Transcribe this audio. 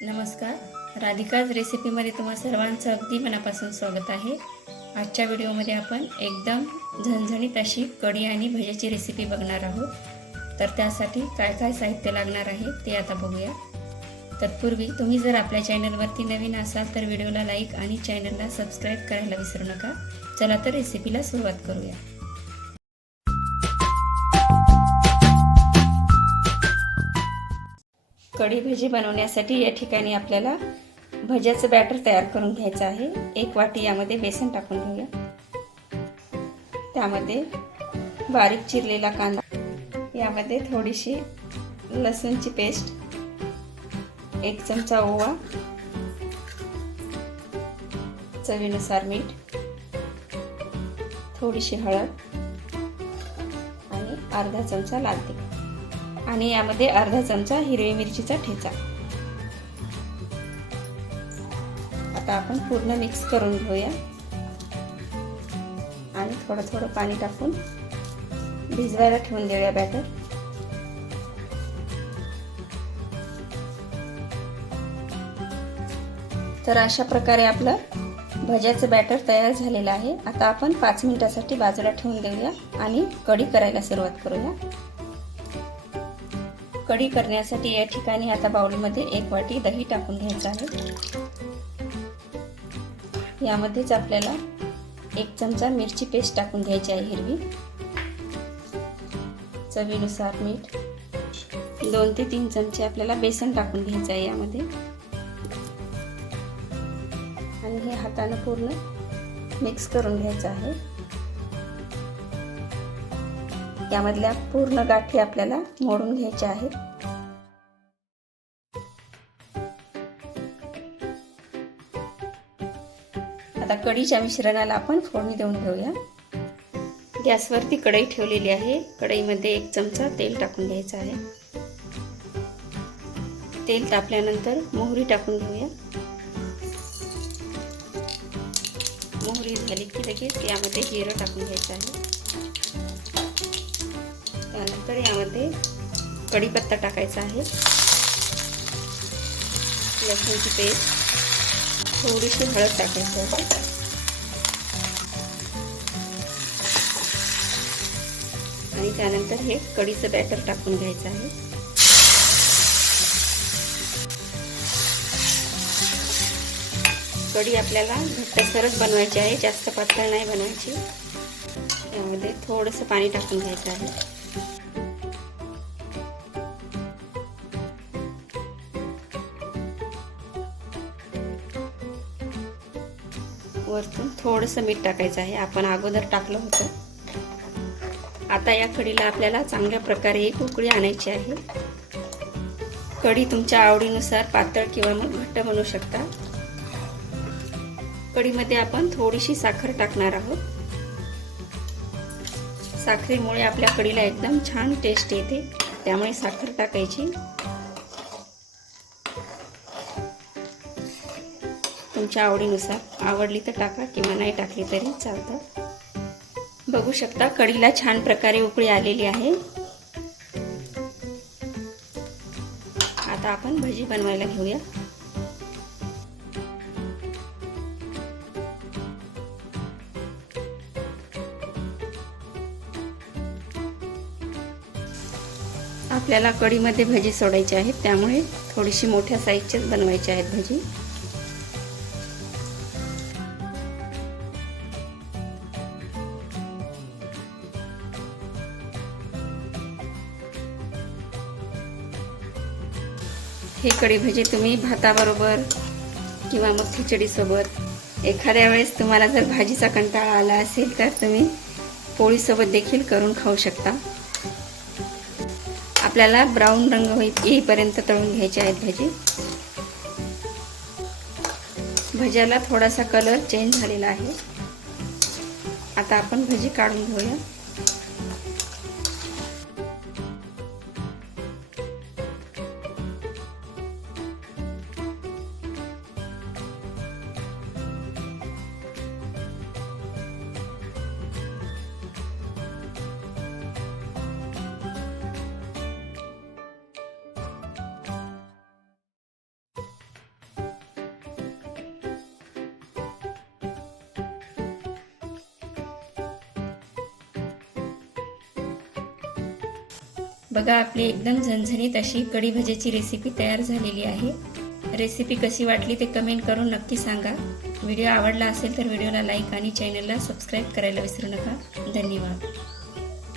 नमस्कार. राधिकाज रेसिपीमध्ये तुम्हा सर्वांचं अगदी मनापासून स्वागत आहे. आजच्या व्हिडिओमध्ये आपण एकदम झणझणीत अशी कढी आणि भज्याची रेसिपी बघणार आहोत. तर त्यासाठी काय काय साहित्य लागणार आहे ते आता बघूया. तत्पूर्वी तुम्ही जर आपल्या चॅनलवरती नवीन असाल तर व्हिडिओला लाईक आणि चॅनलला सबस्क्राईब करायला विसरू नका. चला तर रेसिपीला सुरुवात करूया. कढी भजी बनवण्यासाठी या ठिकाणी आपल्याला भज्याचं बॅटर तयार करून घ्यायचं आहे. एक वाटी यामध्ये बेसन टाकून घेऊया. त्यामध्ये बारीक चिरलेला कांदा यामध्ये थोडीशी लसूणची पेस्ट एक चमचा ओवा चवीनुसार मीठ थोडीशी हळद आणि अर्धा चमचा लाल तिखट. आणि यामध्ये अर्धा चमचा हिरवी मिरचीचा ठेचा. आता आपण पूर्ण मिक्स करून घेऊया. आणि थोडं थोडं पाणी टाकून भिजवायला ठेवून देऊया बॅटर तर अशा प्रकारे आपलं भज्याचं बॅटर तयार झालेलं आहे. आता आपण पाच मिनिटासाठी बाजूला ठेवून देऊया आणि कढी करायला सुरुवात करूया. कढी करण्यासाठी या ठिकाणी आता बाउलमध्ये एक वाटी दही टाकून घ्यायचं आहे. यामध्येच आपल्याला एक चमचा मिरची पेस्ट टाकून घ्यायची आहे हिरवी. चवीनुसार मीठ. दोन ते तीन चमचे आपल्याला बेसन टाकून घ्यायचं आहे यामध्ये. आणि हे हातानं पूर्ण मिक्स करून घ्यायचं आहे. यामधल्या पूर्ण गाठी आपल्याला मोडून घ्यायच्या आहेत. आता कढीच्या मिश्रणाला आपण फोडणी देऊन घेऊया. गॅसवरती कढई ठेवलेली आहे. कढईमध्ये एक चमचा तेल टाकून घ्यायचं आहे. तेल तापल्यानंतर मोहरी टाकून घेऊया. मोहरी झाली की लगेच यामध्ये जिरं टाकून घ्यायचं आहे. त्यानंतर यामध्ये कढीपत्ता टाकायचा आहे. लसूणची पेस्ट. थोडीशी हळद टाकायची आहे. आणि त्यानंतर हे कढीचं बॅटर टाकून घ्यायचं आहे. कढी आपल्याला घट्टसरच बनवायची आहे जास्त पातळ नाही बनवायची. यामध्ये थोडंसं पाणी टाकून घ्यायचं आहे. वरतून थोडंसं मीठ टाकायचं आहे. आपण अगोदर टाकलं होतं. आता या कढीला आपल्याला चांगल्या प्रकारे एक उकळी आणायची आहे. कढी तुमच्या आवडीनुसार पातळ किंवा मग घट्ट बनवू शकता. कढीमध्ये आपण थोडीशी साखर टाकणार आहोत. साखरेमुळे आपल्या कढीला एकदम छान टेस्ट येते. त्यामुळे साखर टाकायची. तुमच्या आवडीनुसार. आवडली तर टाका किंवा नाही टाकली तरी चालतं. बघू शकता कढीला छान प्रकारे उकळी आलेली आहे. आता आपण भजी बनवायला घेऊया. आपल्याला कढीमध्ये भजी सोडायची आहेत त्यामुळे थोडीशी मोठ्या साईजचीच बनवायची आहेत भजी. हे कढीभजी तुम्ही भाताबरोबर किंवा मग खिचडीसोबत. एखाद्या वेळेस तुम्हाला जर भाजीचा कंटाळा आला असेल तर तुम्ही पोळीसोबत देखील करून खाऊ शकता. आपल्याला ब्राऊन रंग होई येईपर्यंत तळून घ्यायचे आहेत भजी. भज्याला थोडासा कलर चेंज झालेला आहे. आता आपण भजी काढून घेऊया. बघा आपली एकदम झणझणीत अशी कढी भजेची रेसिपी तयार झालेली आहे. रेसिपी कशी वाटली ते कमेंट करून नक्की सांगा. व्हिडिओ आवडला असेल तर व्हिडिओला लाईक आणि चॅनलला सबस्क्राईब करायला विसरू नका. धन्यवाद.